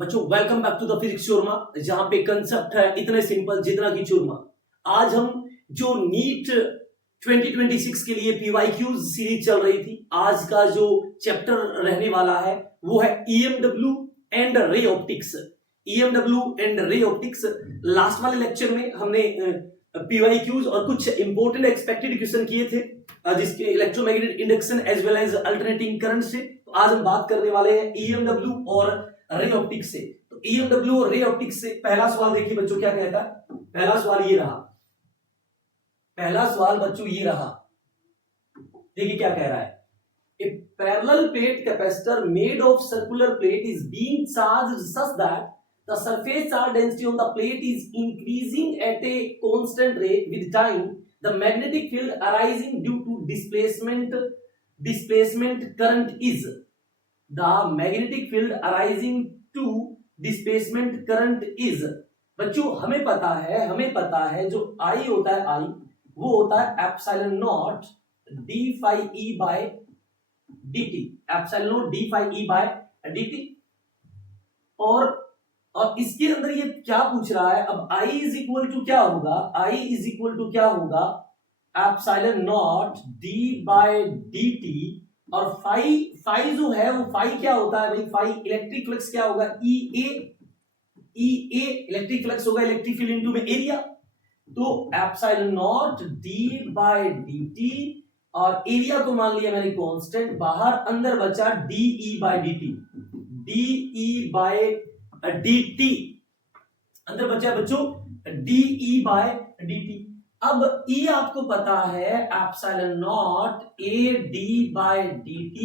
बच्चों welcome back to the physics Churma, जहां पे कंसेप्ट है इतने सिंपल जितना की चूरमा। आज हम जो नीट 2026 के लिए पीवाईक्यूज सीरीज चल रही थी, आज का जो चैप्टर रहने वाला है वो है EMW and ray optics. EMW and ray optics. Last वाले लेक्चर में हमने पीवाईक्यूज और कुछ इंपॉर्टेंट एक्सपेक्टेड क्वेश्चन किए थे, जिसके electromagnetic induction as well as alternating current से। तो आज हम बात करने वाले हैं ईएमडब्ल्यू और रे ऑप्टिक्स से। तो ईएमडब्ल्यू और रे ऑप्टिक्स से पहला सवाल देखिए बच्चों क्या कहता है। पहला सवाल ये रहा, पहला सवाल बच्चों ये रहा, देखिए क्या कह रहा है। A parallel plate capacitor made of circular plate is being charged such that the surface charge density on the plate is increasing at a constant rate with time. The magnetic field arising due to displacement current is the magnetic field arising to displacement current is। बच्चों हमें पता है जो I होता है, I वो होता है epsilon naught D phi E by dt, epsilon naught D phi E by dt। और इसके अंदर ये क्या पूछ रहा है, अब I इज इक्वल टू क्या होगा, I इज इक्वल टू क्या होगा, epsilon naught D by dt। और फाई जो है वो फाई क्या होता है भाई, फाई इलेक्ट्रिक फ्लक्स क्या होगा, EA इलेक्ट्रिक फ्लक्स होगा, इलेक्ट्रिक फील्ड इनटू में एरिया। तो epsilon naught D by dt और एरिया को मान लिया मैंने कांस्टेंट, बाहर अंदर बचा DE by dt, DE by dt अंदर बचा बच्चों DE बाय dt। अब E आपको पता है epsilon naught AD by dt।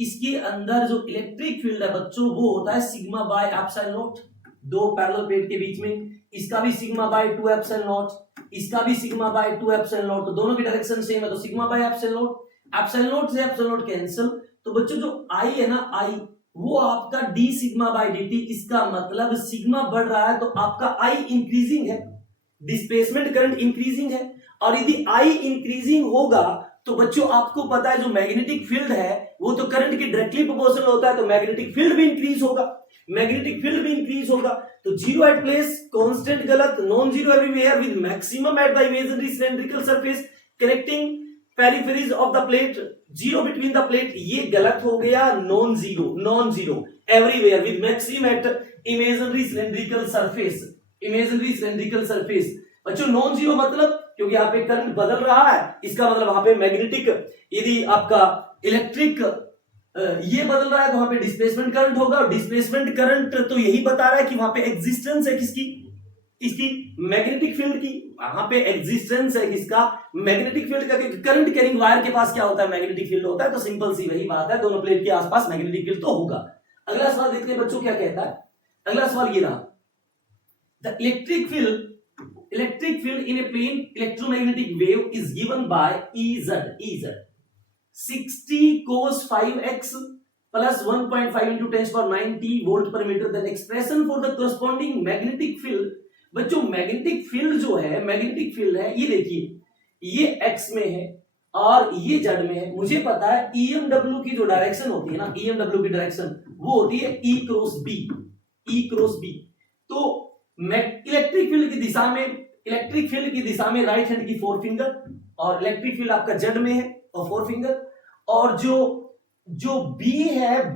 इसके अंदर जो इलेक्ट्रिक फील्ड है बच्चों वो होता है सिग्मा बाय एप्सिलॉन नॉट, दो पैरेलल प्लेट के बीच में। इसका भी सिग्मा बाय 2 एप्सिलॉन नॉट, इसका भी सिग्मा बाय 2 एप्सिलॉन नॉट, तो दोनों की डायरेक्शन सेम है, तो sigma bye epsilon not, epsilon not से एप्सिलॉन नॉट कैंसिल। तो बच्चों जो I है ना, I वो आपका d सिग्मा बाय dt। इसका मतलब सिग्मा बढ़ रहा है तो आपका I इंक्रीजिंग है, डिस्प्लेसमेंट करंट इंक्रीजिंग है। और यदि I इंक्रीजिंग होगा तो बच्चों आपको पता है जो मैग्नेटिक फील्ड है वो तो करंट की डायरेक्टली प्रोपोर्शनल होता है, तो मैग्नेटिक फील्ड भी इंक्रीज होगा, मैग्नेटिक फील्ड भी इंक्रीज होगा। तो जीरो एट प्लेस, कांस्टेंट गलत, non zero everywhere with maximum at the imaginary cylindrical surface connecting peripheries of the plate, zero between the plate, ये गलत हो गया। Non zero everywhere with maximum at imaginary cylindrical surface, imaginary cylindrical surface. बच्चों non zero मतलब क्योंकि यहाँ पे current बदल रहा है, इसका मतलब वहां पे मैग्नेटिक, यदि आपका इलेक्ट्रिक ये बदल रहा है तो वहां पे डिस्प्लेसमेंट करंट होगा। और डिस्प्लेसमेंट करंट तो यही बता रहा है कि वहां पे एग्जिस्टेंस है किसकी, इसकी मैग्नेटिक फील्ड की। वहां पे एग्जिस्टेंस है किसका, मैग्नेटिक फील्ड का। करंट कैरिंग वायर के पास क्या होता है, मैग्नेटिक फील्ड होता है। तो सिंपल सी वही बात है, दोनों प्लेट के आसपास मैग्नेटिक फील्ड तो होगा। अगला सवाल देखते हैं बच्चों क्या कहता है। अगला सवाल ये रहा, the electric field in a plane electromagnetic wave is given by EZ 60 cos 5x plus 1.5 into 10 power 90 volt per meter। then expression for the corresponding magnetic field। बच्चों मैग्नेटिक फील्ड जो है, मैग्नेटिक फील्ड है, ये देखिए ये x में है और ये z में है। मुझे पता है EMW की जो डायरेक्शन होती है ना, EMW की डायरेक्शन वो होती है E क्रॉस B। तो इलेक्ट्रिक फील्ड की दिशा में राइट हैंड की 4 फिंगर, और इलेक्ट्रिक फील्ड आपका z में है और 4 फिंगर। और जो B है,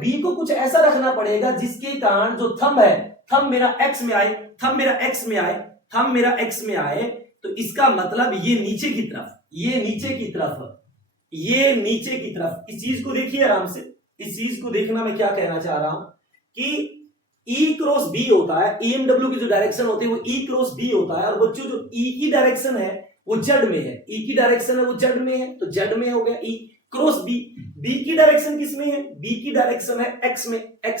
B को कुछ ऐसा रखना पड़ेगा जिसके कारण जो थंब है, थंब मेरा x में आए, तो इसका मतलब ये नीचे की तरफ। इस चीज को देखिए आराम से, इस चीज को देखना मैं क्या कहना चाह रहा हूं कि E क्रॉस B होता है, EMW की जो डायरेक्शन होती है वो E क्रॉस B होता है। और बच्चों जो E की डायरेक्शन है वो z में है, E की डायरेक्शन है वो z में है, तो z में हो गया E क्रॉस B। B की डायरेक्शन किस में है, B की डायरेक्शन है x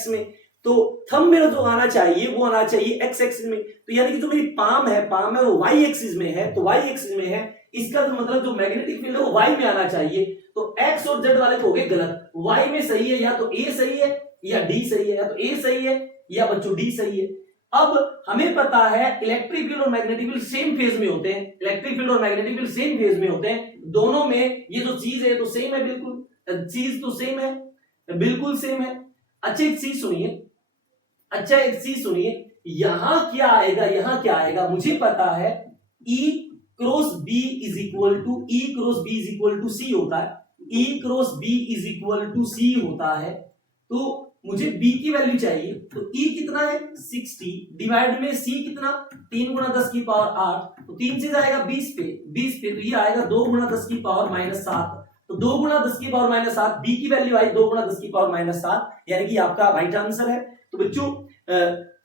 में। तो थंब मेरा जो आना चाहिए वो आना चाहिए x एक्सिस में। तो यानी कि जो मेरी पाम है वो y एक्सिस में है, तो y एक्सिस में है। इसका तो मतलब जो मैग्नेटिक फील्ड है वो y में आना चाहिए। तो x और z वाले तो हो गए गलत, y में सही है, या तो A सही है या D सही है, या तो A सही है या बच्चों D सही है। अब हमें पता है इलेक्ट्रिक फील्ड और मैग्नेटिक फील्ड सेम फेज में होते हैं, दोनों में ये जो चीज है तो सेम है, बिल्कुल चीज तो सेम है, बिल्कुल सेम है। अच्छा एक चीज सुनिए, अच्छा एक चीज सुनिए, यहां क्या आएगा, यहां क्या आएगा, मुझे पता है E cross B is equal to E cross B is equal to C होता है, E cross B is equal to C होता है, तो मुझे B की वैल्यू चाहिए, तो E कितना है 60 डिवाइड में C कितना 3 गुणा 10 की पावर 8, तो 3 से जाएगा 20 पे, 20 पे तो ये आएगा 2 गुणा 10 की पावर माइनस 7, तो 2 गुणा 10 की पावर माइनस 7, B की वैल्यू आई 2 गुणा 10 की पावर माइनस 7, यानी कि आपका राइट आंसर है। तो बच्चों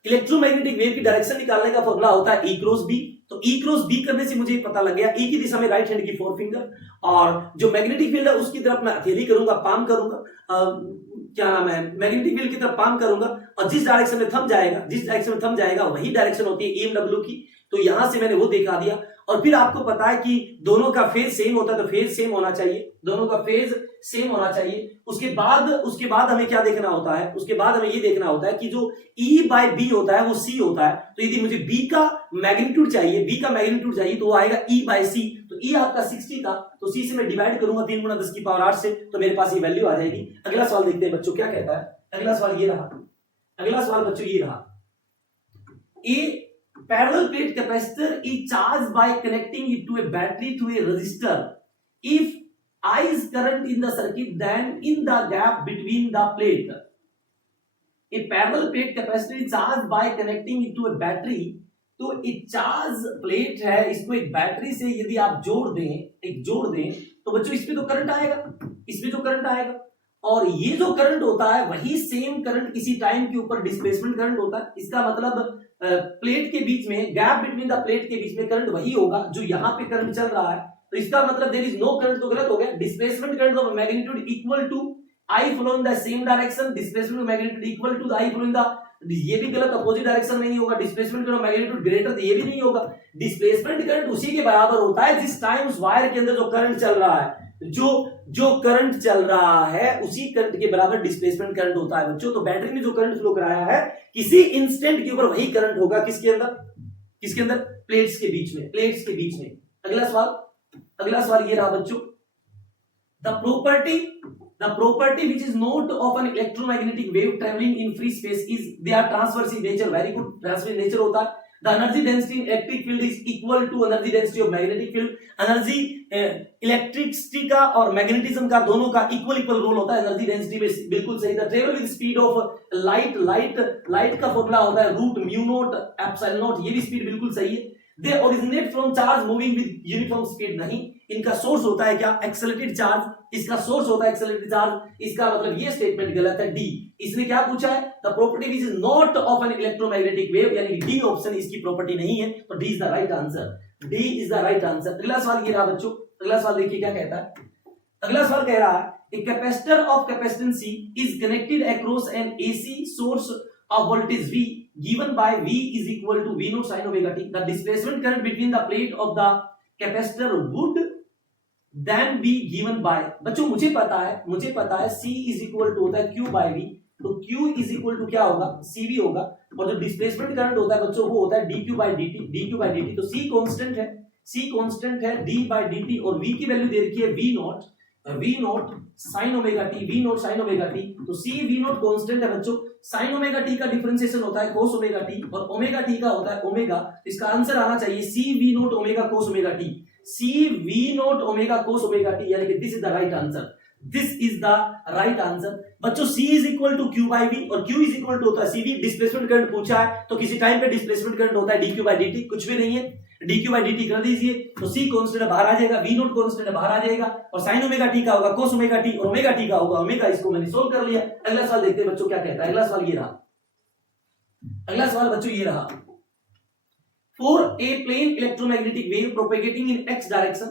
इलेक्ट्रोमैग्नेटिक वेव की डायरेक्शन निकालने का फॉर्मूला होता है E क्रॉस B, तो E क्रॉस B करने से मुझे पता लग गया E की दिशा में राइट हैंड की फोर फिंगर, और जो मैग्नेटिक फील्ड है उसकी तरफ मैं अकेली करूंगा, पाम करूंगा, क्या नाम है, मैग्नेटिक फील्ड की तरफ पाम करूंगा, और जिस डायरेक्शन में थंब जाएगा, जिस डायरेक्शन में थंब जाएगा वही डायरेक्शन होती है EMW की, तो यहां से मैंने वो दिखा दिया। और फिर आपको पता है कि दोनों का फेज सेम होता है, तो फेज सेम होना चाहिए, दोनों का फेज सेम होना चाहिए। उसके बाद हमें क्या देखना होता है, उसके बाद हमें ये देखना होता है कि जो E बाय B होता है वो C होता है, तो यदि मुझे B का मैग्नीट्यूड चाहिए, B का मैग्नीट्यूड चाहिए तो वो आएगा E बाय C, तो E आपका 60 का, तो C से मैं डिवाइड करूंगा 3 गुणा 10 की पावर 8 से, तो मेरे पास ये वैल्यू आ जाएगी। अगला सवाल देखते हैं बच्चों क्या कहता है, अगला सवाल ये रहा, अगला सवाल बच्चों ये रहा, A parallel plate capacitor is charged by connecting it to a battery through a resistor. If I is current in the circuit, then in the gap between the plate, a parallel plate capacitor is charged by connecting it to a battery. तो एक charge plate है, इसको एक battery से यदि आप जोड़ दें, तो बच्चों इसमें तो करंट आएगा, इसमें जो करंट आएगा, और ये जो करंट होता है वही सेम करंट किसी टाइम के ऊपर डिस्प्लेसमेंट करंट होता है। इसका मतलब प्लेट के बीच में, गैप बिटवीन द प्लेट के बीच में करंट वही होगा जो यहाँ पे करंट चल रहा है, तो इसका मतलब देयर इज नो करंट, तो गलत हो गया। Displacement current of magnitude equal to I flow in the same direction, displacement magnitude equal to I flow in the, ये भी गलत, अपोजिट डायरेक्शन नहीं होगा। डिस्प्लेसमेंट करंट मैग्नीट्यूड ग्रेटर, ये भी नहीं होगा। डिस्प्लेसमेंट करंट उसी के बराबर होता है जिस टाइम उस वायर के अंदर जो करंट चल रहा है, जो करंट चल रहा है उसी करंट के बराबर डिस्प्लेसमेंट करंट होता है बच्चों। तो बैटरी में जो करंट फ्लो कराया है किसी इंस्टेंट के ऊपर वही करंट होगा, किसके अंदर, प्लेट्स के बीच में। अगला सवाल ये रहा बच्चों, the property which is not of an electromagnetic wave traveling in free space is they are transverse in nature, very good, transverse in nature होता है। The energy density in electric field is equal to energy density of magnetic field. Energy electricity का और magnetism का दोनों का equal role होता है energy density में, बिल्कुल सही था। Travel with speed of light का फॉर्मूला होता है root mu naught epsilon naught, ये भी स्पीड बिल्कुल सही है। They originate from charge moving with uniform speed, नहीं, इनका सोर्स होता है क्या, एक्सेलरेटेड चार्ज, इसका सोर्स होता है एक्सेलरेटेड चार्ज। इसका मतलब ये स्टेटमेंट गलत है, डी। इसने क्या पूछा है, the property which is not of an electromagnetic wave, यानी डी ऑप्शन इसकी प्रॉपर्टी नहीं है, तो D is the right answer, D is the right answer. अगला सवाल ये रहा बच्चों, अगला सवाल देखिए क्या कहता है। अगला सवाल कह रहा है a capacitor of capacitance C is connected across an AC source of voltage V given by V is equal to V naught sin omega t. The displacement current between the plate of the capacitor would then be given by, बच्चों मुझे पता है C is equal to होता है Q by V, तो Q is equal to क्या होगा, CV होगा, और जो डिस्प्लेसमेंट करंट होता है बच्चों वो होता है dQ by dt, तो C कांस्टेंट है, d by dt, और V की वैल्यू दे रखी है V not sin omega t, तो C V नॉट कांस्टेंट है बच्चों। sin ओमेगा t का डिफरेंशिएशन होता है cos ओमेगा t, और ओमेगा t का होता है ओमेगा, इसका आंसर आना चाहिए C V naught omega cos omega t, C V naught omega cos omega t, यानी कि this is the right answer, this is the right answer. बच्चों C is equal to Q by V, और Q is equal to होता है CV। Displacement current पूछा है तो किसी टाइम पे डिस्प्लेसमेंट करंट होता है dQ बाई dt, कुछ भी नहीं है, dQ बाई dt कर दीजिए, तो C कांस्टेंट है बाहर आ जाएगा, V नॉट कांस्टेंट है बाहर आ जाएगा, और sin ओमेगा t का होगा cos ओमेगा t, और ओमेगा t का होगा ओमेगा, इसको मैंने सोल्व कर लिया। अगला सवाल देखते हैं बच्चों क्या कहता है। अगला सवाल बच्चों ये रहा, for a plane electromagnetic wave propagating in x direction,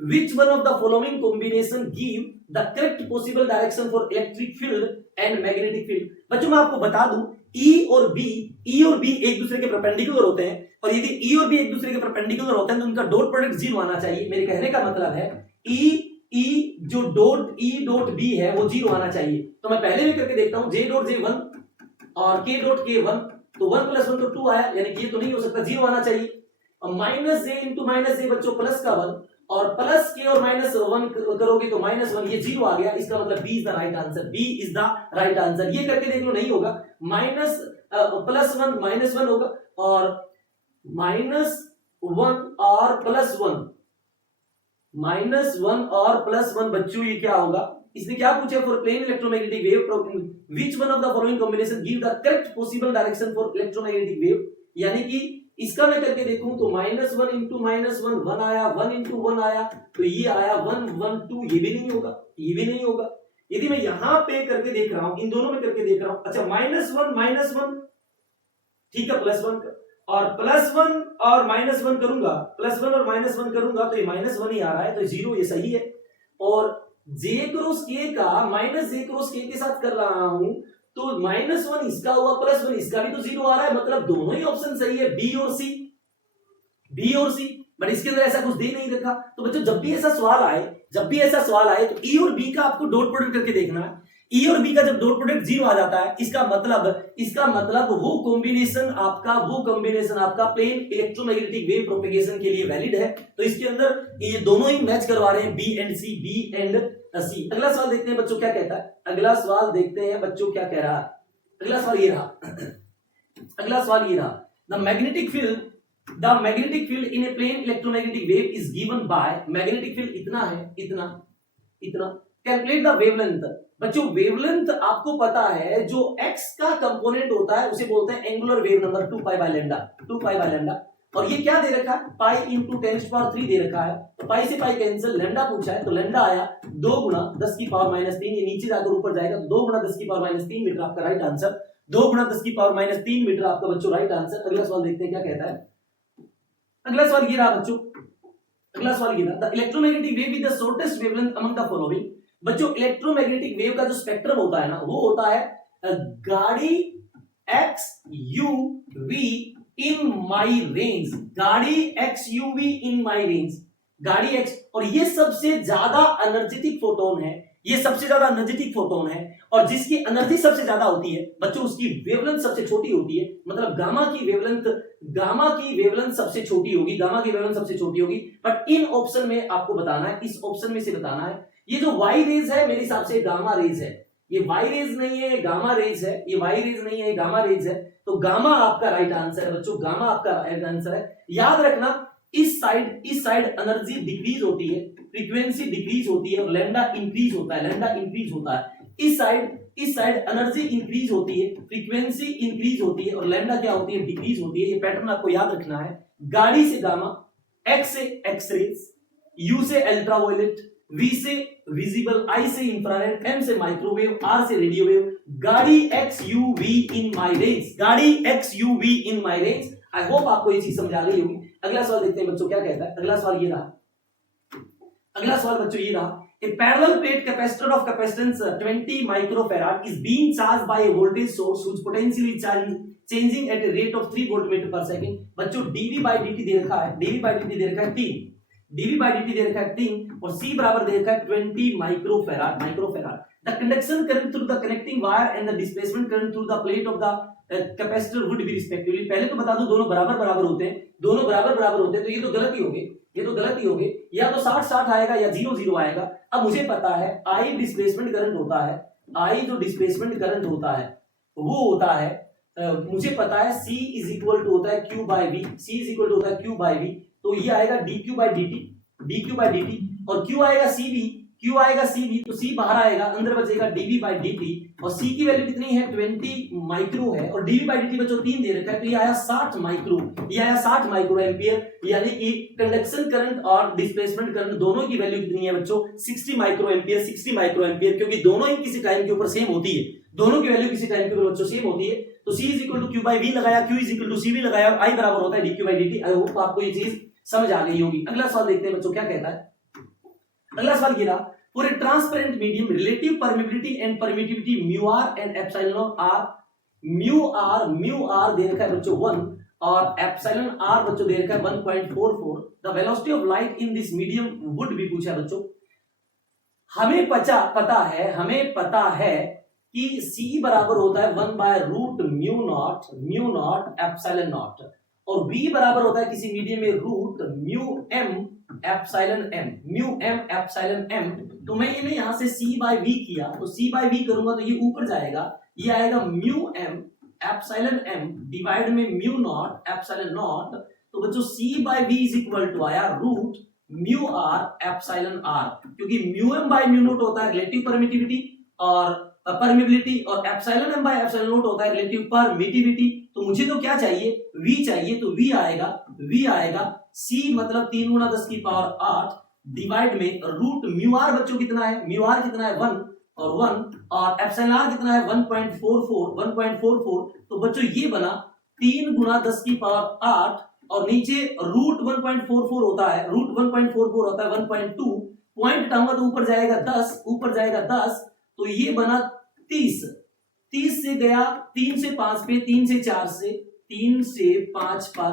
which one of the following combination give the correct possible direction for electric field and magnetic field? बच्चों मैं आपको बता दूं, E और B एक दूसरे के परपेंडिकुलर होते हैं, और यदि E और B एक दूसरे के परपेंडिकुलर होते हैं तो उनका डॉट प्रोडक्ट 0 आना चाहिए। मेरे कहने का मतलब है E जो डॉट E डॉट B है वो 0 आना चाहिए। तो मैं पहले भी करके देखता हूं, J डॉट J 1 और K डॉट K 1, तो 1 + 1 तो 2 आया, यानी कि ये तो नहीं हो सकता, 0 आना चाहिए। और -j × -j बच्चों प्लस का 1, और प्लस के और माइनस 1 करोगे तो -1, ये 0 आ गया, इसका मतलब B is the right answer, B is the right answer. ये करके देख लो, नहीं होगा, +1 -1 होगा और -1 और +1 बच्चों ये क्या होगा, इसने क्या पूछा, for plane electromagnetic wave which one of the following combination give the correct possible direction for electromagnetic wave. यानी कि इसका मैं करके देखूं तो -1 इंटू -1 1 आया, 1 इंटू 1 आया, तो ये आया 1 1 2, ये भी नहीं होगा, ये भी नहीं होगा। यदि मैं यहां पे करके देख रहा हूं, इन दोनों में करके देख रहा हूं, अच्छा -1 ठीक है, +1 और +1 और -1 करूंगा, +1 और -1 करूंगा तो ये -1 ही आ रहा है, तो 0 ये सही है। और j क्रॉस k का -j क्रॉस k के साथ कर रहा हूं तो -1 इसका हुआ, +1 इसका भी तो 0 आ रहा है, मतलब दोनों ही ऑप्शन सही है, बी और सी। बट इसके अंदर ऐसा कुछ दे नहीं रखा। तो बच्चों जब भी ऐसा सवाल आए तो ई और बी का आपको डॉट प्रोडक्ट करके देखना है। ई और बी का जब डॉट प्रोडक्ट 0 आ जाता है, इसका मतलब वो कॉम्बिनेशन आपका प्लेन इलेक्ट्रोमैग्नेटिक वेव प्रोपेगेशन के लिए वैलिड है। तो इसके अंदर ये दोनों ही मैच करवा रहे हैं, बी एंड सी। अगला सवाल देखते हैं बच्चों क्या कहता है, अगला सवाल देखते हैं बच्चों क्या कह रहा है। अगला सवाल ये रहा, the magnetic field in a plane electromagnetic wave is given by, magnetic field इतना है, इतना कैलकुलेट द वेवलेंथ। बच्चों वेवलेंथ आपको पता है, जो x का कंपोनेंट होता है उसे बोलते हैं angular wave number 2 pi by lambda. और ये क्या दे रखा है, पाई इंटू 10⁻³ दे रखा है, तो पाई से पाई कैंसिल, लैम्डा पूछा है तो लैम्डा आया 2 गुना 10⁻³ ये नीचे जाकर ऊपर जाएगा, 2 गुना 10⁻³ मीटर आपका राइट आंसर, 2 गुना 10⁻³ मीटर आपका बच्चों राइट आंसर। अगला सवाल देखते हैं क्या कहता है। अगला सवाल ये रहा बच्चों, the electromagnetic wave with the shortest wavelength among the following. बच्चों इलेक्ट्रोमैग्नेटिक वेव का जो स्पेक्ट्रम होता है ना, वो होता है गाड़ी XUV इन माई रेंज, गाड़ी X, और ये सबसे ज्यादा एनर्जेटिक फोटोन है, और जिसकी एनर्जी सबसे ज्यादा होती है बच्चों उसकी वेवलेंथ सबसे छोटी होती है, मतलब गामा की वेवलेंथ सबसे छोटी होगी। बट इन ऑप्शन में आपको बताना है, इस ऑप्शन में से बताना है, ये जो वाई रेज है मेरे हिसाब से गामा रेज है, ये वाई रेज नहीं है, गामा रेज है, ये वाई रेज नहीं है, गामा रेज है, तो गामा आपका राइट आंसर है बच्चों, गामा आपका राइट आंसर है। याद रखना इस साइड एनर्जी डिक्रीज होती है, फ्रीक्वेंसी डिक्रीज होती है और लैम्डा इंक्रीज होता है, इस साइड एनर्जी इंक्रीज होती है, फ्रीक्वेंसी इंक्रीज होती है और लैम्डा क्या होती है, डिक्रीज होती है। ये पैटर्न आपको याद रखना है, गाड़ी से गामा, एक्स से एक्सरेज, यू से अल्ट्रावायलेट, V से विजिबल, I से इंफ्रारेड, M से माइक्रोवेव, R से रेडियो वेव, गाड़ी XUV इन माई रेंज। आई होप आपको ये चीज समझ आ गई होगी। अगला सवाल देखते हैं बच्चों क्या कहता है। अगला सवाल बच्चों ये रहा, a parallel plate capacitor of capacitance 20 microfarad is being charged by a voltage source whose potential is changing at a rate of 3 volt meter per second। बच्चों dV/dt दे रखा है, dV/dt दे रखा है 3 और C बराबर दे रखा है 20 microfarad. The conduction current through the connecting wire and the displacement current through the plate of the capacitor would be respectively. पहले तो बता दूं दोनों बराबर होते हैं, तो ये तो गलती हो गई, या तो 60-60 आएगा या 0-0 आएगा। अब मुझे पता है I डिस्प्लेसमेंट करंट होता है, I जो डिस्प्लेसमेंट करंट होता है वो होता है, मुझे पता है C इज इक्वल टू होता है Q बाई V, तो ये आएगा dQ/dt और Q आएगा CV, तो C बाहर आएगा, अंदर बचेगा dV/dt और C की वैल्यू कितनी है 20 माइक्रो है और dV/dt बच्चों 3 दे रखा है, तो ये आया 60 माइक्रो एम्पियर। यानी कि कंडक्शन करंट और डिस्प्लेसमेंट करंट दोनों की वैल्यू कितनी है बच्चों 60 माइक्रो एम्पियर, क्योंकि दोनों ही किसी टाइम के ऊपर सेम होती है, दोनों की वैल्यू किसी टाइम के ऊपर बच्चों सेम होती है। तो C is equal to Q/V लगाया, Q is equal to CV लगाया और I बराबर होता है dQ/dt। आई होप आपको ये चीज समझ आ गई होगी। अगला सवाल देखते हैं बच्चों क्या कहता है। अगला सवाल ये रहा, for a transparent medium relative permeability and permittivity μr and epsilon r, μr दे रखा है बच्चों 1 और एप्सिलॉन r बच्चों दे रखा है 1.44। The velocity of light in this medium would भी पूछा है बच्चों। हमें पता है कि C बराबर होता है 1/√μ0 एप्सिलॉन नॉट और V बराबर होता है किसी मीडियम में √μm epsilon M, mu M epsilon M. तो मैं इन्हें यहां से c बाय v किया, तो c बाय v करूंगा तो ये ऊपर जाएगा, ये आएगा mu M epsilon M divide में म्यू नॉट एप्सिलॉन नॉट। तो बच्चों c by v is equal to आया root mu R epsilon R, क्योंकि mu M by mu naught होता है रिलेटिव परमिटिविटी और परमिबिलिटी, और epsilon M by epsilon naught होता है रिलेटिव परमिटिविटी। तो मुझे तो क्या चाहिए, v चाहिए, तो v आएगा c मतलब 3 गुना 10 की पावर 8 डिवाइड में रूट म्यू आर बच्चों कितना है, म्यू आर कितना है 1 और एप्सिलॉन आर कितना है 1.44। तो बच्चों ये बना 3 गुना 10 की पावर 8 और नीचे रूट 1.44 होता है, रूट 1.44 होता है 1.2, पॉइंट टाऊंगा तो ऊपर जाएगा 10, तो ये बना 30 से गया 3 से 5 पे, 3 से 4 से 3 से 5 पर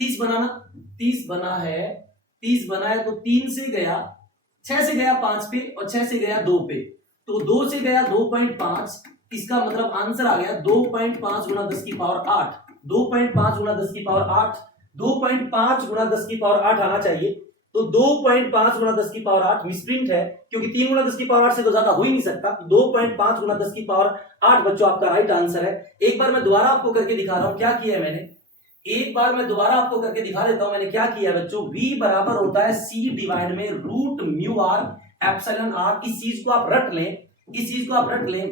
30 बनाना, 30 बना है तो 3 से गया 6 से गया 5 पे और 6 से गया 2 पे, तो 2 से गया 2.5, इसका मतलब आंसर आ गया 2.5 गुना 10 की पावर 8, 2.5 गुना 10 की पावर 8, 2.5 गुना 10 की पावर 8 आना चाहिए। तो 2.5 गुना 10 की पावर 8 मिसप्रिंट है, क्योंकि 3 गुना 10 की पावर 8 से तो ज्यादा हो ही नहीं सकता। 2.5 गुना 10 की पावर 8 बच्चों आपका राइट आंसर है। एक बार मैं दोबारा आपको करके दिखा रहा हूं क्या किया है मैंने, एक बार मैं दोबारा आपको करके दिखा देता हूं मैंने क्या किया है बच्चों। v बराबर होता है c डिवाइड में root mu R epsilon R. इस चीज को आप रट लें,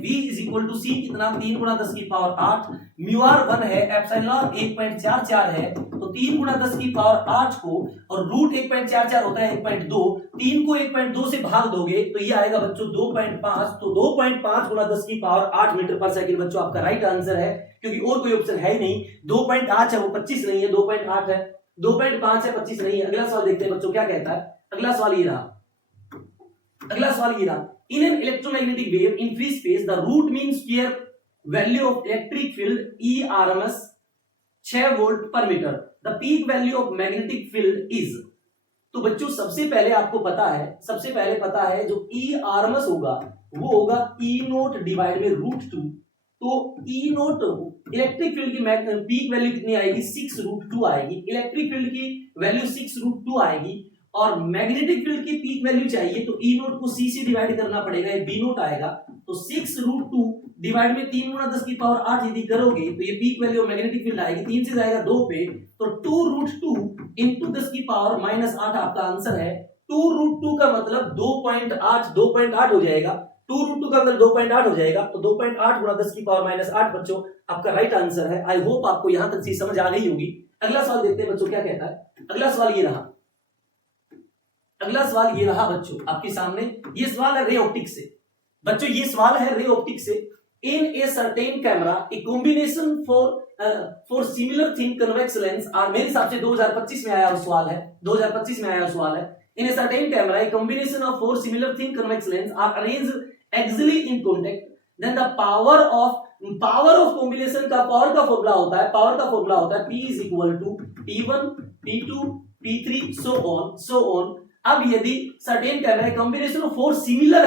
v is equal to c कितना 3 गुना 10 की पावर 8, म्यू आर 1 है, एप्सिलॉन आर 1.44 है, तो 3 गुना 10 की पावर 8 को और रूट 1.44 होता है 1.2, 3 को 1.2 से भाग दोगे तो ये आएगा बच्चों 2.5, तो 2.5 गुना 10 की पावर 8 मीटर पर सेकंड बच्चों आपका राइट आंसर है, क्योंकि और कोई ऑप्शन है ही नहीं। 2.8 है वो 25 नहीं है, 2.8 है, 2.5 है 25 नहीं है। अगला सवाल देखते हैं बच्चों क्या कहता है। अगला सवाल ये रहा, in an electromagnetic wave in free space the root mean square value of electric field E RMS 6 volt पर metre, the peak value of magnetic field is। तो बच्चों सबसे पहले आपको पता है जो E RMS होगा वो होगा E नोट डिवाइड में रूट 2। तो E नोट इलेक्ट्रिक फील्ड की पीक वैल्यू कितनी आएगी 6√2 आएगी, इलेक्ट्रिक फील्ड की वैल्यू 6√2 आएगी, और मैग्नेटिक फील्ड की पीक वैल्यू चाहिए तो E नोट को C से डिवाइड करना पड़ेगा, ये B नोट आएगा। तो 6√2 डिवाइड में 3 गुना 10 की पावर 8 यदि करोगे तो ये पीक वैल्यू मैग्नेटिक फील्ड आएगी, 3 से जाएगा 2 पे, तो 2√2 इंटू 10 की पावर -8 आपका आंसर है। 2√2 का मतलब 2.8 हो जाएगा, 2√2 का मतलब 2.8 हो जाएगा, तो 2.8 गुना 10 की पावर -8 बच्चों आपका राइट आंसर है। आई होप आपको यहां तक चीज समझ आ गई होगी। अगला सवाल देखते हैं बच्चों क्या कहता है। अगला सवाल ये रहा बच्चों आपके सामने, ये सवाल है रे ऑप्टिक्स से। बच्चों ये सवाल है रे ऑप्टिक्स से। In a certain camera a combination for similar thin convex lens are, मेरे हिसाब से 2025 में आया हुआ सवाल है, 2025 में आया हुआ सवाल है। In a certain camera a combination of 4 similar thin convex lens are arranged axially in contact, then the power of combination का पावर का फॉर्मूला होता है P is equal to P1 P2 P3 so on. अब यदि certain camera combination of 4 similar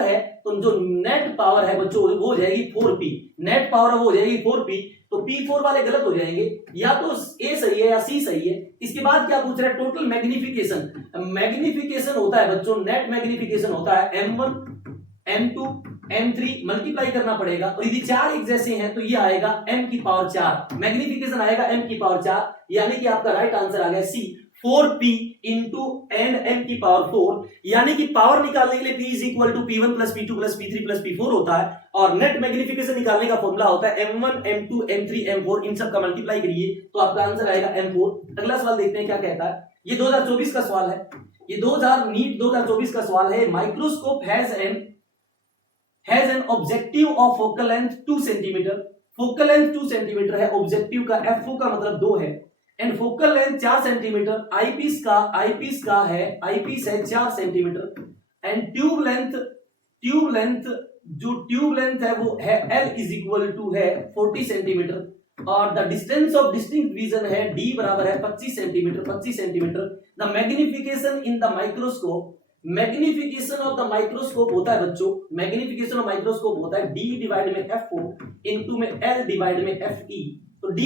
है तो जो net power है बच्चों वो हो जाएगी 4P, नेट पावर वो हो जाएगी 4P। तो P4 वाले गलत हो जाएंगे, या तो A सही है या C सही है। इसके बाद क्या पूछ रहा है, टोटल मैग्निफिकेशन होता है बच्चों, नेट मैग्निफिकेशन होता है M1 M2 M3 मल्टीप्लाई करना पड़ेगा, और यदि 4 एक जैसे हैं तो ये आएगा m की पावर 4, मैग्निफिकेशन आएगा m की पावर 4, यानी कि आपका राइट आंसर आ गया C 4P into and m की पावर 4, यानी कि पावर निकालने के लिए P is equal to P1 plus P2 plus P3 plus P4 होता है, और नेट मैग्निफिकेशन निकालने का फॉर्मूला होता है M1 M2 M3 M4, इन सब का मल्टीप्लाई करिए तो आपका आंसर आएगा M4। अगला सवाल देखते हैं क्या कहता है। ये 2024 का सवाल है, ये 2024 का सवाल है। Microscope has an objective of focal length 2 centimetre, focal length 2 centimetre है, ऑब्जेक्टिव का FO का मतलब 2 है, and focal length 4 centimetre, eyepiece है 4 सेंटीमीटर, एंड ट्यूब लेंथ है वो है L इज इक्वल टू है 40 सेंटीमीटर, और the distance of distinct vision है D बराबर है 25 centimetre. The magnification in the microscope, magnification of the microscope होता है बच्चों, मैग्निफिकेशन ऑफ माइक्रोस्कोप होता है D डिवाइड में FO इनटू में L डिवाइड में FE। तो D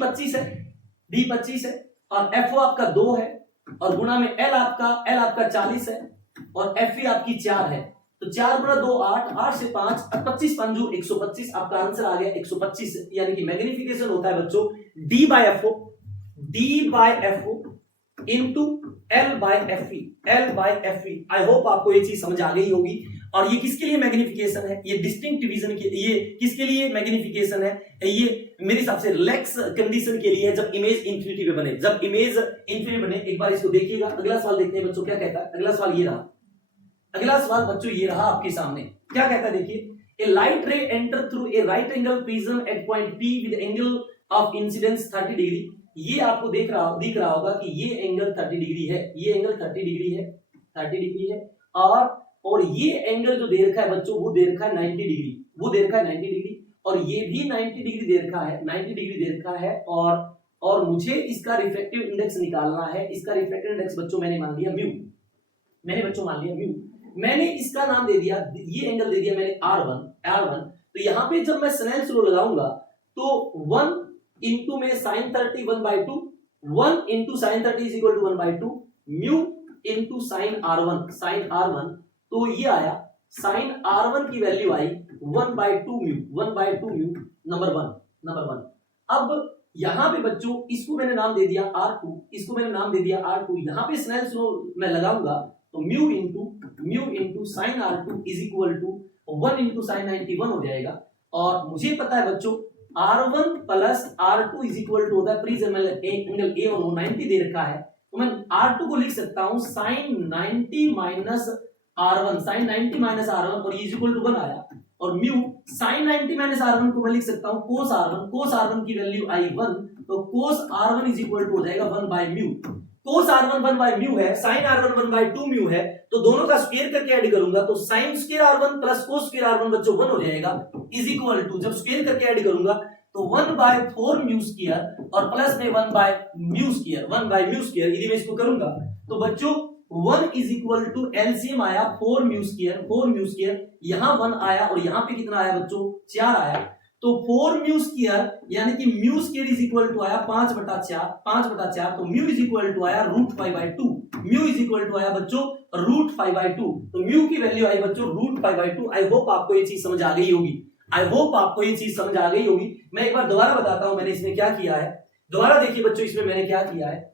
25 है, और FO आपका 2 है और गुणा में L आपका 40 है और FE आपकी 4 है। तो 4 गुणा 2 8, 8 से 5 25 पंजू 125, आपका आंसर आ गया 125। यानी कि मैग्निफिकेशन होता है बच्चों D by FO into L by FE। I hope आपको ये चीज समझ आ गई होगी। और ये किसके लिए मैग्निफिकेशन है? ये डिस्टिंक्ट डिवीजन के, ये किसके लिए मैग्निफिकेशन है? ये मेरे हिसाब से रिलैक्स कंडीशन के लिए है, जब इमेज इंफिनिटी पे बने, जब इमेज इंफिनिटी बने। एक बार इसको देखिएगा। अगला सवाल देखते हैं बच्चों क्या कहता है। अगला सवाल ये रहा, अगला सवाल बच्चों ये रहा आपके सामने। क्या कहता है देखिए, a light ray enter through a right angle prism at point P with angle of incidence 30 degree. ये आपको दिख रहा होगा कि ये एंगल 30 डिग्री है, ये एंगल 30 डिग्री है, 30 डिग्री है। और ये एंगल जो दे रखा है बच्चों, वो दे रखा है 90 डिग्री, वो दे रखा है 90 डिग्री, और ये भी 90 डिग्री दे रखा है, 90 डिग्री दे रखा है। और मुझे इसका रिफ्रैक्टिव इंडेक्स निकालना है। इसका रिफ्रैक्टिव इंडेक्स बच्चों मैंने मान लिया म्यू, मैंने इसका नाम दे दिया, ये एंगल दे दिया मैंने R1। तो यहाँ पे जब मैं स्नेल्स लॉ लगाऊंगा तो 1 इंटू में sin 30 1/2, 1 into sin 30 is equal to 1/2 mu into sin R1। तो ये आया sin R1 की वैल्यू आई 1/2 म्यू नंबर वन। अब यहां पे बच्चों इसको मैंने नाम दे दिया R2, इसको मैंने नाम दे दिया R2। यहां पे स्नेल्स लॉ मैं लगाऊंगा तो mu into sin R2 is equal to 1 into sin 90 1 हो जाएगा। और मुझे पता है बच्चों R1 plus R2 is equal to होता है प्रिज्म एंगल A और 90 दे रखा है, तो मैं R2 को लिख सकता हूं sin 90 माइनस R1 और इज इक्वल टू 1 आया। और म्यू sin 90 माइनस R1 को मैं लिख सकता हूं cos R1 की वैल्यू आई 1, तो cos R1 is equal to हो जाएगा 1 by mu. cos R1 1 by mu है, sin R1 1/2 म्यू है, तो दोनों का स्क्वायर करके ऐड करूंगा तो sin square R1 plus cos square R1 बच्चों 1 हो जाएगा, इज इक्वल टू जब स्क्वायर करके ऐड करूंगा तो 1/4 म्यू स्क्वायर और प्लस में 1 बाय म्यू स्क्वायर, यदि मैं इसको करूंगा तो बच्चों 1 इज इक्वल टू एलसीएम आया 4 म्यू स्क्वायर, यहां 1 आया और यहां पे कितना आया बच्चों 4 आया। तो 4 म्यू स्क्वायर यानी कि mu square is equal to आया 5/4, तो म्यू इज इक्वल टू आया √5/2, म्यू इज इक्वल टू आया बच्चों √5/2, तो म्यू की वैल्यू आई बच्चों √5/2। आई होप आपको ये चीज समझ आ गई होगी। मैं एक बार दोबारा बताता हूं मैंने इसमें क्या किया है। दोबारा देखिए बच्चों, इसमें मैंने क्या किया है।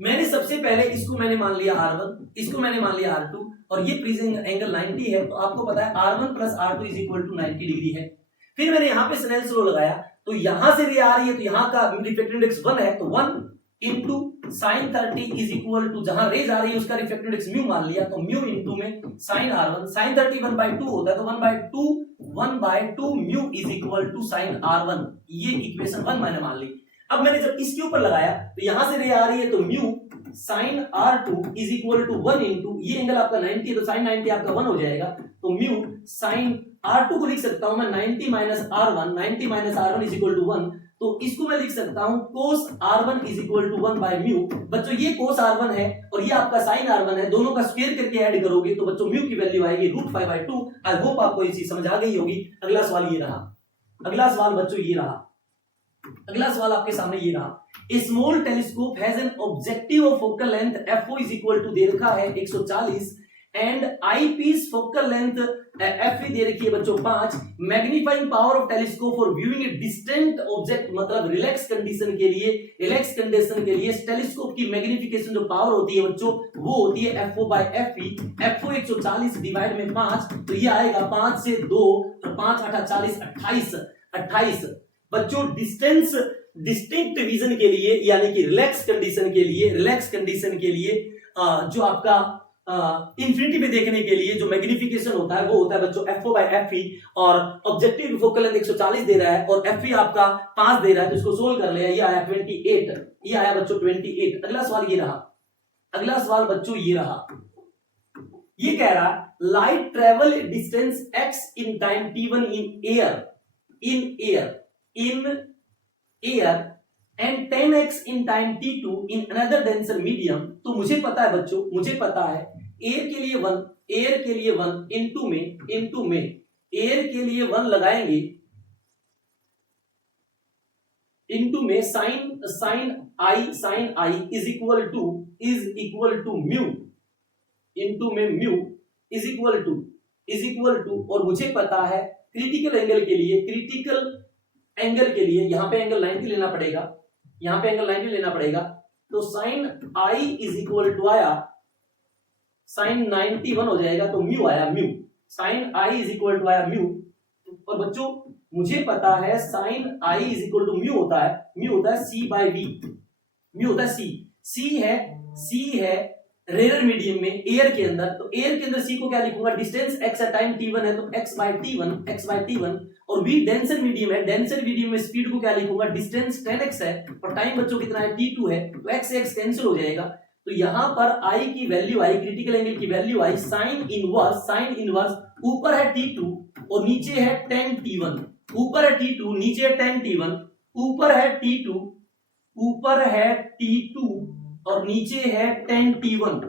मैंने सबसे पहले इसको मैंने मान लिया R1, इसको मैंने मान लिया R2, और ये प्रिज्म एंगल 90 है, तो आपको पता है R1 plus R2 is equal to 90 degree है। फिर मैंने यहां पे स्नेल्स लॉ लगाया, तो यहां से रे आ रही है, तो यहां का रिफ्रैक्टिव इंडेक्स 1 है, तो 1 into sin 30 is equal to जहां रेज आ रही है उसका रिफ्रैक्टिव इंडेक्स म्यू मान लिया, तो म्यू इंटू में sin R1, sin 30 1/2 होता है, तो 1/2 mu is equal to sin R1। ये इक्वेशन 1 मैंने मान ली। अब मैंने जब इसके ऊपर लगाया तो यहां से रे आ रही है, तो mu sin R2 is equal to 1 into ये एंगल आपका 90 है, तो sin 90 आपका 1 हो जाएगा, तो म्यू sin R2 को लिख सकता हूं मैं 90 minus R1 is equal to 1, तो इसको मैं लिख सकता हूं cos R1 is equal to 1 by mu. बच्चों ये cos R1 है और ये आपका sin R1 है, दोनों का स्क्वायर करके ऐड करोगे तो बच्चों म्यू की वैल्यू आएगी √5/2। आई होप आपको ये चीज समझ आ गई होगी। अगला सवाल ये रहा, अगला सवाल बच्चों ये रहा, अगला सवाल आपके सामने ये रहा। A small telescope has an objective of focal length FO is equal to दे रखा है 140 and eyepiece focal length FE दे रखी है बच्चों 5। Magnifying power of telescope for viewing a distant object, मतलब रिलैक्स कंडीशन के लिए टेलीस्कोप की मैग्निफिकेशन जो पावर होती है बच्चों वो होती है FO by FE। FO 140 divide में 5, तो ये आएगा 5 से 2 और 5 8 40 28। बच्चों डिस्टिंक्ट विजन के लिए यानी कि रिलैक्स कंडीशन के लिए जो आपका इंफिनिटी पे देखने के लिए जो मैग्निफिकेशन होता है वो होता है बच्चों FO बाय FE, और ऑब्जेक्टिव फोकल लेंथ 140 दे रहा है और FE आपका 5 दे रहा है, तो इसको सोल्व कर लिया, ये आया 28, ये आया बच्चों 28। अगला सवाल ये रहा, अगला सवाल बच्चों ये रहा, ये कह रहा light travel distance x in time t1 in air and 10x in time t2 in another denser medium। तो मुझे पता है बच्चों, मुझे पता है एयर के लिए 1 इनटू में एयर के लिए 1 लगाएंगे, इनटू में sine i is equal to mu, into में म्यू इज इक्वल टू और मुझे पता है क्रिटिकल एंगल के लिए यहां पे एंगल 90 लेना पड़ेगा, यहां पे एंगल 90 लेना पड़ेगा। तो sine i is equal to आया साइन 91 हो जाएगा, तो म्यू आया mu, sine i is equal to आया म्यू। और बच्चों मुझे पता है sine i is equal to mu होता है सी बाई वी, म्यू होता है सी है रेयर मीडियम में एयर के अंदर, तो एयर के अंदर सी को क्या लिखूंगा, डिस्टेंस एक्स है, टाइम t1 है, तो x बाई t1 और v डेंसर मीडियम है, डेंसर मीडियम में स्पीड को क्या लिखूंगा, डिस्टेंस 10x है और टाइम बच्चों कितना है t2 है, तो x से x कैंसिल हो जाएगा। तो यहां पर i की वैल्यू आई, क्रिटिकल एंगल की वैल्यू आई साइन इनवर्स ऊपर है t2 और नीचे है tan t1, ऊपर है t2 नीचे है tan t1, ऊपर है t2 और नीचे है tan t1,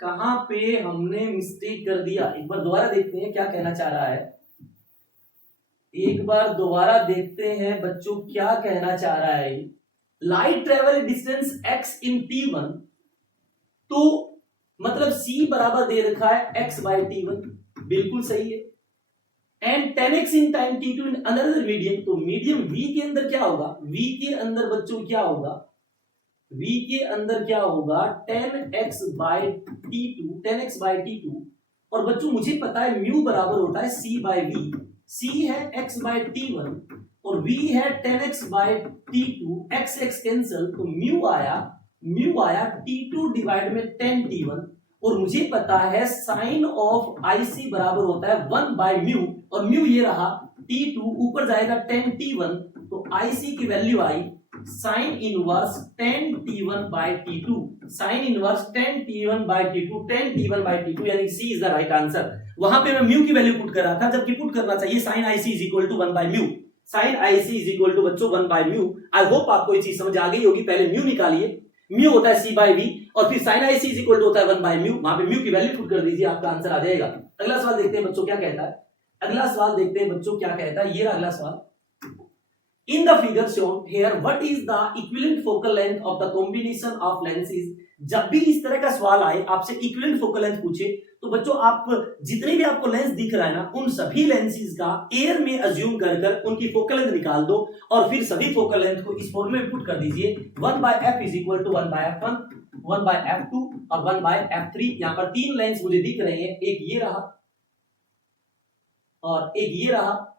कहां पे हमने मिस्टेक कर दिया, एक बार दोबारा देखते हैं क्या कहना चाह रहा है, एक बार दोबारा देखते हैं बच्चों क्या कहना चाह रहा है। लाइट ट्रेवल डिस्टेंस x इन t1, तो मतलब c बराबर दे रखा है x बाई t1, बिल्कुल सही है, and 10x in time t2 in another medium, तो मीडियम v के अंदर क्या होगा, v के अंदर बच्चों क्या होगा, v के अंदर क्या होगा 10x बाई t2 और बच्चों मुझे पता है म्यू बराबर होता है c बाई v, c है x बाई t1 और v है 10x by t2, x cancel, तो म्यू आया t2 डिवाइड में 10t1 और मुझे पता है साइन ऑफ IC बराबर होता है 1 बाई म्यू और म्यू ये रहा t2 ऊपर जाएगा 10t1, तो IC की value I sine inverse 10t1 by t2, sine inverse 10t1 by t2, 10t1 by t2 यानी C is the right answer. वहां पे मैं म्यू की वैल्यू पुट कर रहा था, जबकि पुट करना चाहिए sine IC is equal to 1 by mu, sine IC is equal to बच्चों 1 बाई म्यू। आई होप आपको ये चीज समझ आ गई होगी। पहले म्यू निकालिए, म्यू होता है C बाई V और फिर sine IC is equal to होता है 1 बाई म्यू, वहां पे म्यू की वैल्यू पुट कर दीजिए, आपका आंसर आ जाएगा। अगला सवाल देखते हैं बच्चों क्या कहता है, अगला सवाल देखते हैं बच्चों क्या कहता है, ये रहा अगला सवाल। In the figure shown here, what is the equivalent focal length of the combination of lenses? जब भी इस तरह का सवाल आए, आपसे इक्विवेलेंट फोकल लेंथ पूछे, तो बच्चों आप जितने भी आपको लेंस दिख रहा है ना, उन सभी लेंसेज का एयर में अज्यूम कर उनकी फोकल लेंथ निकाल दो और फिर सभी फोकल लेंथ को इस फॉर्मूले में पुट कर दीजिए। 1 by f is equal to 1 by f1, 1 by f2 और 1 बाय f3। यहाँ पर तीन लेंस मुझे दिख रहे हैं, एक ये रहा और एक ये रहा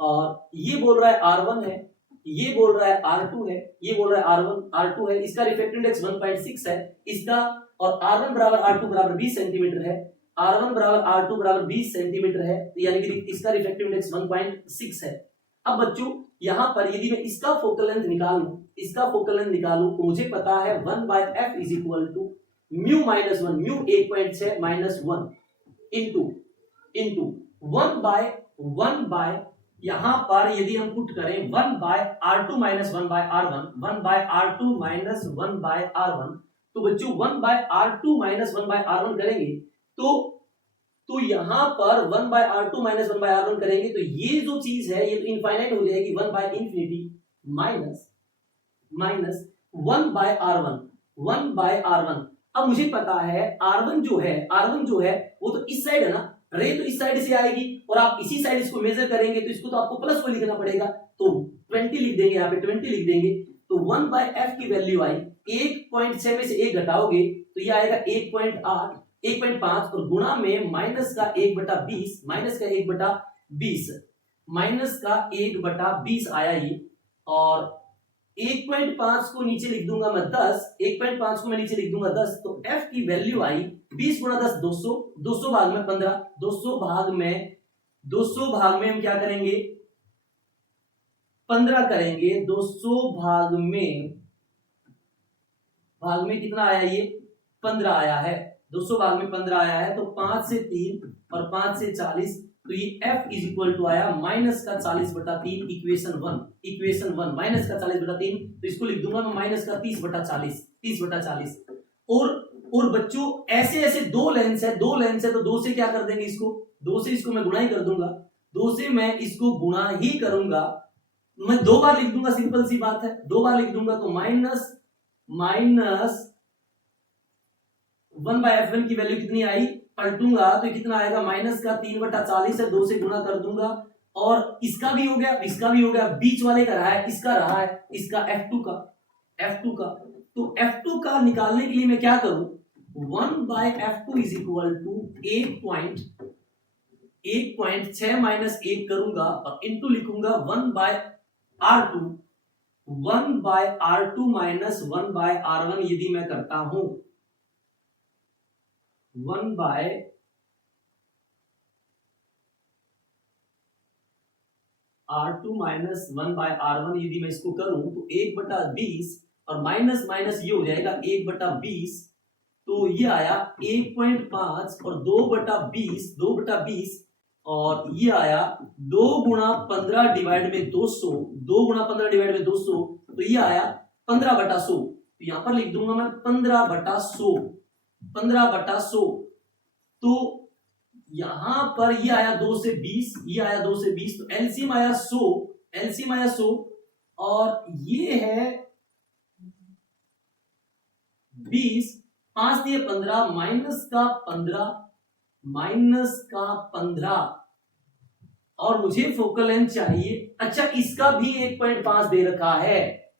और ये बोल रहा है R1 है, ये बोल रहा है R2 है, ये बोल रहा है R2 है, इसका रिफ्रैक्टिव इंडेक्स 1.6 है इसका, और R1 बराबर R2 बराबर 20 सेंटीमीटर है, R1 बराबर R2 बराबर 20 सेंटीमीटर है, यानी कि इसका रिफ्रैक्टिव इंडेक्स 1.6 है। अब बच्चों यहां पर यदि मैं इसका फोकल लेंथ निकालूं, तो मुझे पता है 1 by f is equal to mu minus 1, mu 1.6 minus 1 into 1 by यहां पर यदि हम पुट करें 1 by R2 minus 1 by R1, 1 by R2 minus 1 by R1, तो बच्चों 1 by R2 minus 1 by R1 करेंगे तो यहां पर 1 by R2 minus 1 by R1 करेंगे तो ये जो चीज है ये तो इनफाइनाइट हो जाएगी, 1 bye infinity minus 1 by R1। अब मुझे पता है R1 जो है वो तो इस साइड है ना, रे तो इस साइड से आएगी और आप इसी साइड इसको मेजर करेंगे तो इसको तो आपको प्लस को लिखना पड़ेगा, तो 20 लिख देंगे, यहाँ पे 20 लिख देंगे। तो 1 बाय f की वैल्यू आई 1.6 में से 1 घटाओगे तो ये आएगा 1.5 और गुणा में माइनस का 1/20, माइनस का 1/20 आया ये, और 1.5 को नीचे लिख दूंगा मैं 10, 1.5 को मैं नीचे लिख दूंगा 10, तो f की वैल्यू आई 20 गुणा 10 200 भाग में 15, 200 भाग में हम क्या करेंगे 15 करेंगे, 200 भाग में कितना आया, ये 15 आया है, 200 भाग में 15 आया है, तो 5 से 3 और 5 से 40, तो ये f इज इक्वल टू आया माइनस का 40/3, इक्वेशन 1 माइनस का 40/3, तो इसको लिख दूंगा मैं माइनस का 30/40। और बच्चों ऐसे दो लेंस है तो 2 से क्या कर देंगे, इसको 2 से इसको मैं गुणा ही कर दूंगा, 2 से मैं इसको गुणा ही करूंगा, मैं 2 बार लिख दूंगा, सिंपल सी बात है, 2 बार लिख दूंगा तो माइनस 1/f1 की वैल्यू कितनी आई, पलटूंगा तो कितना आएगा, माइनस का 3/40 है, 2 से गुणा कर दूंगा, और इसका भी हो गया, इसका भी हो गया, बीच वाले का रहा है, इसका रहा है, इसका F2 का तो F2 का निकालने के लिए मैं क्या करूं, 1/F2 is equal to 1.6 minus 1 करूंगा और इंटू लिखूंगा 1/R2 माइनस 1/R1 यदि मैं करता हूं 1/R2 माइनस 1/R1 यदि मैं इसको करूं तो 1/20 और माइनस माइनस ये हो जाएगा 1/20, तो ये आया 1.5 और 2/20 और ये आया 2 गुणा 15 डिवाइड में 200, 2 गुणा 15 डिवाइड में 200, तो ये आया 15/100, तो यहां पर लिख दूंगा मैं 15/100, तो यहां पर ये आया 2 से 20, ये आया 2 से 20, तो एलसीएम आया 100 और ये है 20, 5 दिए 15, माइनस का 15 और मुझे फोकल लेंथ चाहिए। अच्छा, इसका भी 1.5 दे रखा है,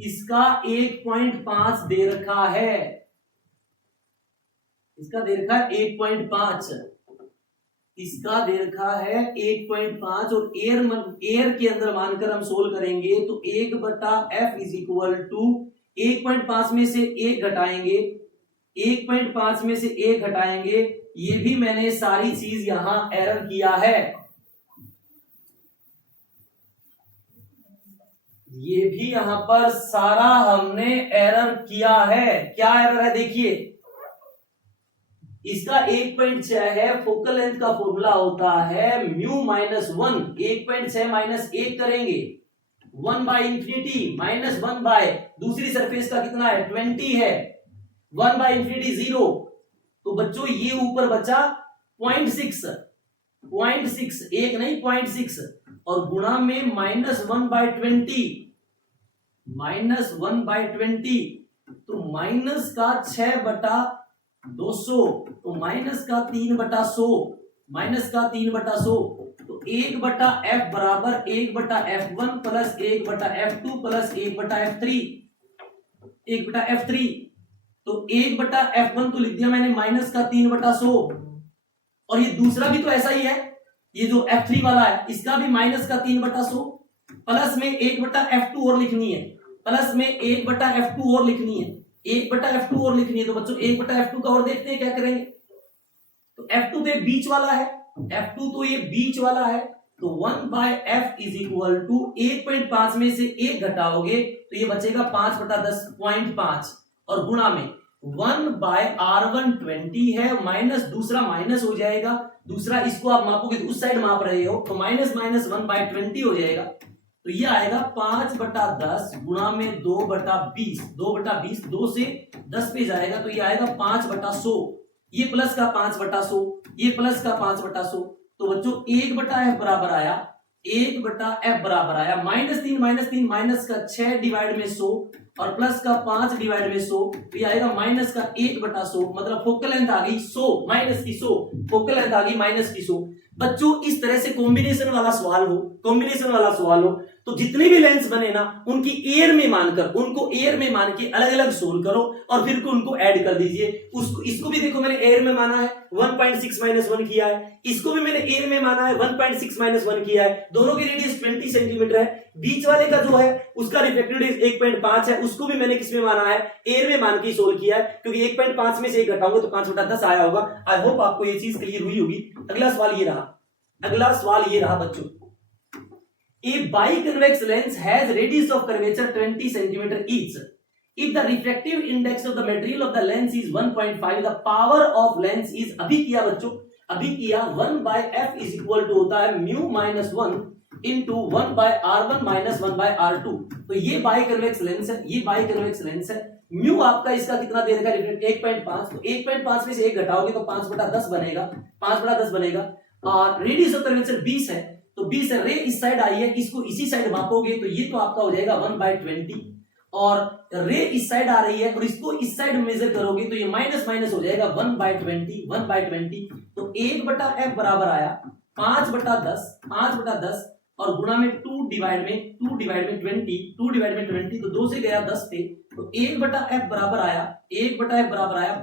इसका 1.5 दे रखा है, इसका दे रखा है 1.5, इसका दे रखा है 1.5 और एयर के अंदर मानकर हम सोल्व करेंगे तो 1/f इज इक्वल टू 1.5 में से 1 घटाएंगे, 1.5 में से 1 घटाएंगे, ये भी मैंने सारी चीज यहां एरर किया है, ये भी यहां पर सारा हमने एरर किया है। क्या एरर है देखिए, इसका 1.6 है, फोकल लेंथ का फॉर्मूला होता है म्यू माइनस 1, 1.6 माइनस 1 करेंगे 1/इंफिनिटी माइनस 1 दूसरी सरफेस का कितना है 20 है, 1/इंफिनिटी 0, तो बच्चों ये ऊपर बचा 0.6, 1 नहीं 0.6 और गुणा में माइनस 1/20, तो माइनस का 6/200, तो माइनस का 3/100, तो 1/f बराबर 1/f1 plus 1/f2 plus 1/f3, तो 1/f1 तो लिख दिया मैंने माइनस का 3/100 और ये दूसरा भी तो ऐसा ही है, ये जो f3 वाला है इसका भी माइनस का 3/100 प्लस में 1/f2 और लिखनी है, प्लस में 1/f2 और लिखनी है, 1/f2 और लिखनी है, तो बच्चों 1/f2 का और देखते हैं क्या करेंगे, तो f2 तो ये बीच वाला है, f2 तो ये बीच वाला है, तो 1/f इज इक्वल टू 1.5 में से 1 घटाओगे तो ये बचेगा 5/10.5 और गुणा में 1/R1 20 है, माइनस दूसरा माइनस हो जाएगा, दूसरा इसको आप मापोगे तो उस साइड माप रहे हो तो माइनस 1/20 हो जाएगा, तो ये आएगा 5/10 गुणा में 2/20, 2 से 10 पे जाएगा तो ये आएगा 5/100, ये प्लस का 5/100, ये प्लस का 5/100, तो बच्चों 1/f बराबर आया, 1/f बराबर आया -3 माइनस का 6 डिवाइड में 100 और प्लस का 5 डिवाइड में 100, तो ये आएगा माइनस का 1/100, मतलब फोकल लेंथ आ गई 100 माइनस की 100, फोकल लेंथ आ गई माइनस की 100। बच्चों इस तरह से कॉम्बिनेशन वाला सवाल हो तो जितने भी लेंस बने ना उनकी एयर में मानकर, उनको एयर में मान के अलग अलग सोल्व करो और फिर उनको ऐड कर दीजिए। इसको भी देखो मैंने एयर में माना है 1.6 माइनस 1 किया है, इसको भी मैंने एयर में माना है 1.6 माइनस 1 किया है, दोनों की रेडियस 20 सेंटीमीटर है, बीच वाले का जो है उसका रिफ्लेक्टिव रेडियस 1.5 है, उसको भी मैंने किसमें माना है एयर में मान के सोल्व किया है, क्योंकि 1.5 में से 1 घटाऊंगा तो 5/10 आया होगा। आई होप आपको ये चीज क्लियर हुई होगी। अगला सवाल ये रहा बच्चों, A biconvex lens has radius of curvature 20 centimeter each. If the refractive index of the material of the lens is 1.5, the power of lens is अभी किया 1/f is equal to होता है mu minus 1 into 1/r1 minus 1/r2। तो ये by convex lens है, ये by convex lens है। Mu आपका इसका कितना दे रखा है, 1.5। तो 1.5 में से 1 घटाओगे तो 5/10 बनेगा, 5/10 बनेगा। और रेडियस ऑफ कर्वेचर 20 है, तो 20 है। रे इस साइड आई है, इसको इसी साइड मापोगे तो ये तो आपका हो जाएगा 1/20। और रे इस साइड आ रही है और इसको इस साइड मेजर करोगे तो ये माइनस माइनस हो जाएगा 1/20, 1/20। तो 1/f बराबर आया 5/10 और गुणा में 2 डिवाइड में 20, 2 डिवाइड में 20, तो 2 से गया 10 पे। तो 1/f बराबर आया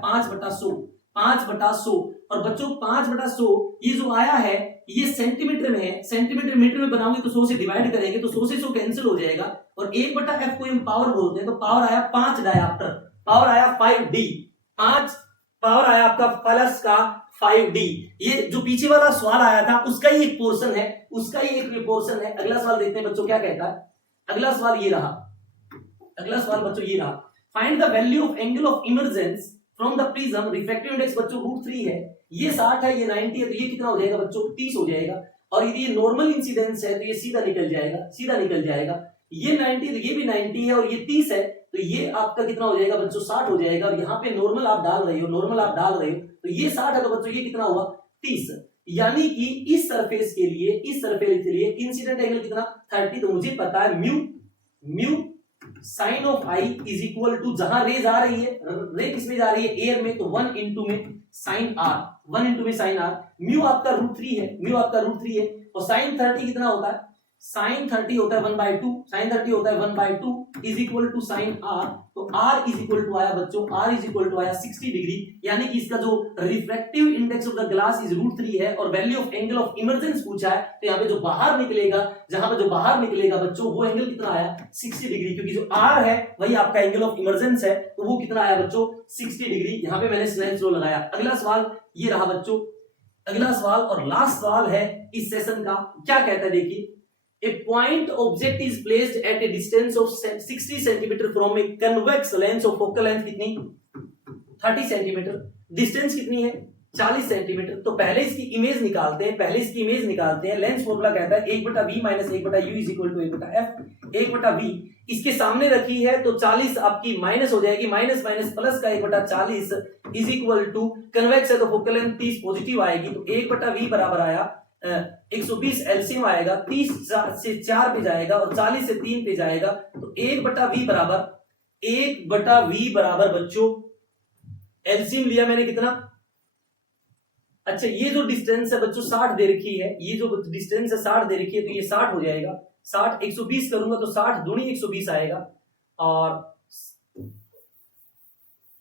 5/100। और बच्चों 5/100 ये जो आया है ये सेंटीमीटर में है, सेंटीमीटर मीटर में बनाओगे तो 100 से डिवाइड करेंगे तो 100 से 100 कैंसिल हो जाएगा। और 1/f को हम पावर बोलते हैं, तो पावर आया 5 डायऑप्टर, पावर आया 5d, 5 पावर आया आपका प्लस का 5d। ये जो पीछे वाला सवाल आया था उसका ही एक पोर्शन है, उसका ही एक पोर्शन है। अगला सवाल देखते हैं बच्चों क्या कहता है। अगला सवाल ये रहा, अगला सवाल बच्चों ये रहा, find the value of angle of emergence from the prism. Refractive index बच्चों √3 है, ये 60 है, ये 90 है, तो ये कितना हो जाएगा बच्चों 30 हो जाएगा। और यदि ये नॉर्मल इंसिडेंस है तो ये सीधा निकल जाएगा, सीधा निकल जाएगा। ये 90 तो ये भी 90 है और ये 30 है, तो ये आपका कितना हो जाएगा बच्चों 60 हो जाएगा। और यहाँ पे नॉर्मल आप डाल रहे हो, नॉर्मल आप डाल रहे हो, तो ये 60 है, तो बच्चों ये कितना हुआ 30। यानी कि इस सरफेस के लिए, इस सरफेस के लिए इंसिडेंट एंगल कितना 30। तो मुझे पता है mu sine of i is equal to, जहां रेज आ रही है, रे किसमें जा रही है एयर में, तो 1 इंटू में साइन आर, 1 इंटू में साइन आर। म्यू आपका √3 है, म्यू आपका √3 है। और साइन 30 कितना होता है, साइन 30 होता है 1/2, साइन 30 होता है 1/2 is equal to sine r. तो आर इज इक्वल टू आया बच्चों, आर इज इक्वल टू आया 60 डिग्री। यानी कि इसका जो refractive index of the glass is √3 है और value of angle of emergence पूछा है, तो यहाँ पे जो बाहर निकलेगा, जहां पे जो बाहर निकलेगा बच्चों वो एंगल कितना आया 60 डिग्री, क्योंकि जो आर है वही आपका एंगल ऑफ इमर्जेंस है, तो वो कितना आया बच्चों 60 डिग्री। यहाँ पे मैंने स्नेल्स लॉ लगाया। अगला सवाल ये रहा बच्चों, अगला सवाल और लास्ट सवाल है इस सेशन का। क्या कहता है देखिए, A point object is placed at a distance of 60 centimeter from a convex lens of focal length कितनी 30 सेंटीमीटर, डिस्टेंस कितनी है 40 सेंटीमीटर। तो पहले इसकी इमेज निकालते हैं, पहले इसकी इमेज निकालते हैं। लेंस फॉर्मूला कहता है 1/v minus 1/u is equal to 1/f। 1/v इसके सामने रखी है तो 40 आपकी माइनस हो जाएगी, माइनस माइनस प्लस का 1/40 इज इक्वल टू, कन्वेक्स है तो फोकल लेंथ 30 पॉजिटिव आएगी, तो 1/v बराबर आया 120 एलसीएम आएगा, 30 से 4 पे जाएगा और 40 से 3 पे जाएगा, तो 1/v बराबर बच्चों एलसीएम लिया मैंने कितना, अच्छा ये जो डिस्टेंस है बच्चों 60 दे रखी है, ये जो डिस्टेंस है 60 दे रखी है, तो ये 60 हो जाएगा। 60 120 करूंगा तो 60 दूनी 120 आएगा। और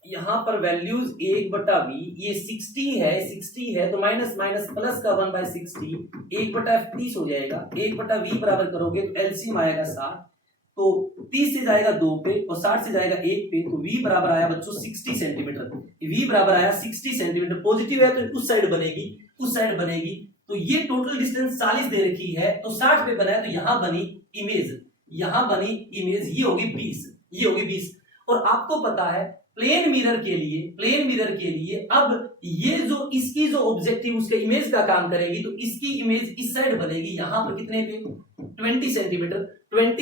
यहां पर वैल्यूज 1/v ये 60 है तो माइनस माइनस प्लस का 1/60, 1/f 30 हो जाएगा। 1/v बराबर करोगे तो एलसीएम आएगा 60, तो 30 से जाएगा 2 पे और 60 से जाएगा 1 पे, तो v बराबर आया बच्चों 60 सेंटीमीटर। v बराबर आया 60 सेंटीमीटर, पॉजिटिव है तो उस साइड बनेगी, उस साइड बनेगी। तो ये टोटल डिस्टेंस 40 दे रखी है तो 60 पे बनाया, तो यहां बनी इमेज, यहां बनी इमेज, ये होगी 20, ये होगी 20। और आपको पता है प्लेन मिरर के लिए अब ये जो इसकी जो ऑब्जेक्टिव उसके इमेज का काम करेगी, तो इसकी इमेज इस साइड बनेगी, यहां पर कितने पे 20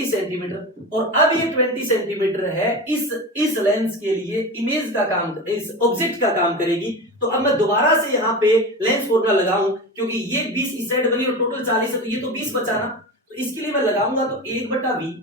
सेंटीमीटर। और अब ये 20 सेंटीमीटर है, इस लेंस के लिए इमेज का काम, इस ऑब्जेक्ट का काम करेगी। तो अब मैं दोबारा से यहाँ पे लेंस फॉर्मूला लगाऊं, क्योंकि ये 20 इस साइड बनी और टोटल 40 है, तो ये तो 20 बचा ना, तो इसके लिए मैं लगाऊंगा तो 1/v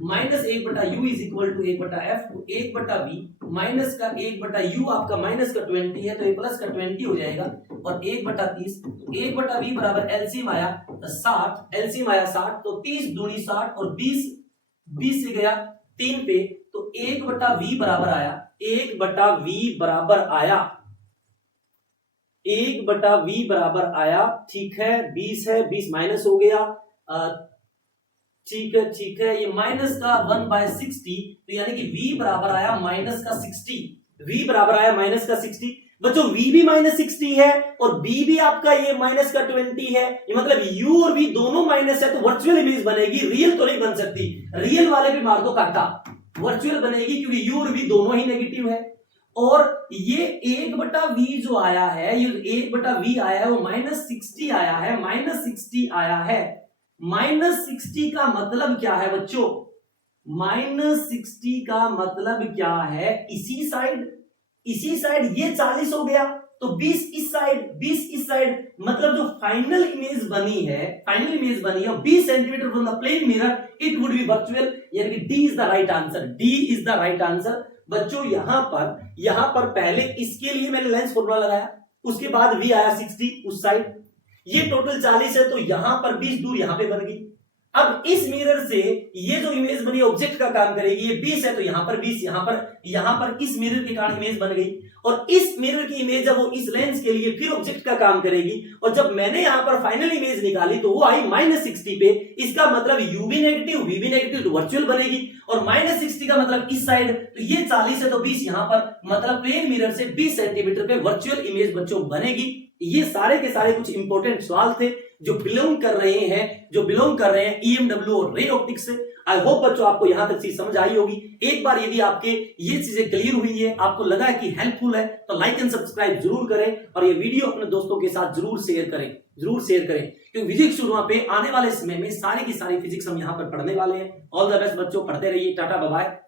minus 1/u is equal to 1/f। 1/v minus का 1/u आपका माइनस का 20 है तो ये प्लस का 20 हो जाएगा, और 1/30, तो 1/v बराबर एलसीएम आया 60, एलसीएम आया 60, तो 30 दूनी 60 और 20 से गया 3 पे, तो 1/v बराबर आया 1/v बराबर आया, ठीक है 20 है, 20 माइनस हो गया, ठीक है, ये माइनस का 1/60, तो यानी कि v बराबर आया माइनस का 60, v बराबर आया माइनस का 60। बच्चों v भी माइनस 60 है और b भी आपका ये माइनस का 20 है, ये मतलब u और v दोनों माइनस है, तो वर्चुअल इमेज बनेगी, रियल तो नहीं बन सकती। रियल वाले भी मार दो काटा, वर्चुअल बनेगी क्योंकि u और v दोनों ही नेगेटिव है। और ये 1/v जो आया है, ये 1/v आया है वो -60 आया है, -60 आया है, -60 का मतलब क्या है बच्चों? -60 का मतलब क्या है? इसी साइड ये 40 हो गया, तो 20 इस साइड, मतलब जो फाइनल इमेज बनी है 20 centimetre from the plane mirror, it would be virtual, यानी कि D is the right answer. D is the right answer. बच्चों यहां पर पहले इसके लिए मैंने लेंस फॉर्मूला लगाया, उसके बाद v आया 60 उस साइड, ये टोटल 40 है, तो यहां पर 20 दूर यहां पे बन गई। अब इस मिरर से ये जो इमेज बनी ऑब्जेक्ट का काम करेगी, ये 20 है तो यहां पर 20, यहां पर इस मिरर के कारण इमेज बन गई, और इस मिरर की इमेज जब वो इस लेंस के लिए फिर ऑब्जेक्ट का काम करेगी, और जब मैंने यहां पर फाइनल इमेज निकाली तो वो आई -60 पे। इसका मतलब यूवी नेगेटिव वीवी नेगेटिव तो वर्चुअल बनेगी, और -60 का मतलब इस साइड, तो ये 40 है तो 20 यहां पर, मतलब प्लेन मिरर से 20 सेंटीमीटर पे वर्चुअल इमेज बच्चों बनेगी। ये सारे के सारे कुछ इंपॉर्टेंट सवाल थे जो बिलोंग कर रहे हैं EMW और रे ऑप्टिक्स से। आई होप बच्चों आपको यहां तक चीज समझ आई होगी। एक बार यदि आपके ये चीजें क्लियर हुई है, आपको लगा है कि हेल्पफुल है, तो लाइक एंड सब्सक्राइब जरूर करें, और ये वीडियो अपने दोस्तों के साथ जरूर शेयर करें, क्योंकि फिजिक्स शुरू पे आने वाले समय में सारी की सारी फिजिक्स हम यहां पर पढ़ने वाले हैं। ऑल द बेस्ट बच्चों, पढ़ते रहिए। Tata bye bye.